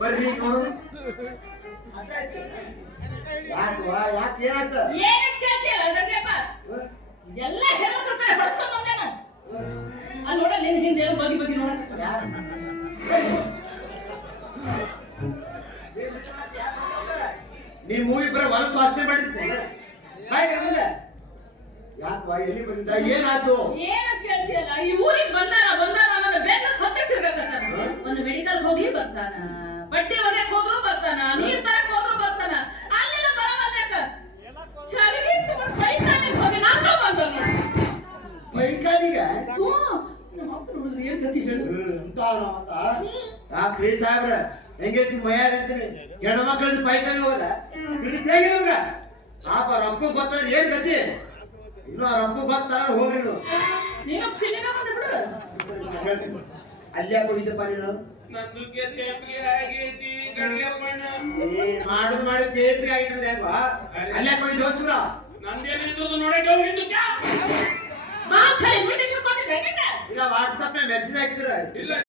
ಬರ್ರಿ ನೋಡು ಯಾಕೆ ಏನಾಯ್ತ ಎಲ್ಲ ಅಲ್ಲಿ ನೋಡ ನಿನ್ ಹಿಂದೆ ಬಗಿ ಬಗಿ ನೋಡ ನೀವು ಇಬ್ಬರ ಹೊಲಸು ಆಸೆ ಮಾಡಿರ್ತೇನೆ ಯಾಕವಾ ಎಲ್ಲಿ ಬಂದಿದ್ದ ಏನಾಯ್ತು ಏನಂತ ಹೇಳ್ತೀಯಲ್ಲ ಈ ಊರಿಗೆ ಬಂದಾರ ಅನ್ನೋದು ಬೇಗ ಹತ್ತಿರ್ಬೇಕಾಗ್ತಾನ ಒಂದು ಮೆಡಿಕಲ್ ಹೋಗಿ ಬರ್ತಾನ ಬಟ್ಟೆ ಒಗೆಕ್ ಹೋದ್ರು ಬರ್ತಾನ ನೀರ್ ತರಕ್ ಹೋದ್ರು ಬರ್ತಾನ ಅಲ್ಲೆಲ್ಲ ಬರಬಾರ್ದಾಕ ಚಳಿಗೆ ಬೈಕಾನಿಗೆ ಹೋಗಿ ನಾನು ಬಂದನು ಬೈಕಾನಿಗೆ ನಮ್ಮ ಅಪ್ಪ ನೋಡಿದ್ರೆ ಏನ್ ಗತಿ ಹೇಳು ಯಾಕ್ರಿ ಸಾಹೇಬ್ರ ಹೆಂಗೈತಿ ಮೈಯಾಗ ಅಂತೀನಿ ಹೆಣ್ಣು ಮಕ್ಕಳದ್ದು ಬೈಕಾನಿ ಹೋಗದ ಹೇಗಿರೋಗ ಪಾಪ ರೊಕ್ಕ ಗೊತ್ತಾದ್ರೆ ಏನ್ ಗತಿ ಇನ್ನು ಆ ರೊಕ್ಕ ಗೊತ್ತಾರ ಹೋಗ್ರಿ ನೀನು ಪಿಲಿನ ಬಂದ ಬಿಡು ಅಲ್ಯಾಕ ಹೋಗಿದ್ದಪ್ಪ ನೀನು ಮಾಡುದು ತೇಪ್ರಿ ಆಗಿದ್ರೆ ಹೆಂಗ ಅಲ್ಯಾಕ ಹೋಗಿದ್ದು ಹೋಗ್ಸುರ ನೋಡಕ್ಕೆ ಈಗ ವಾಟ್ಸಪ್ ಮೆಸೇಜ್ ಹಾಕಿದ್ರ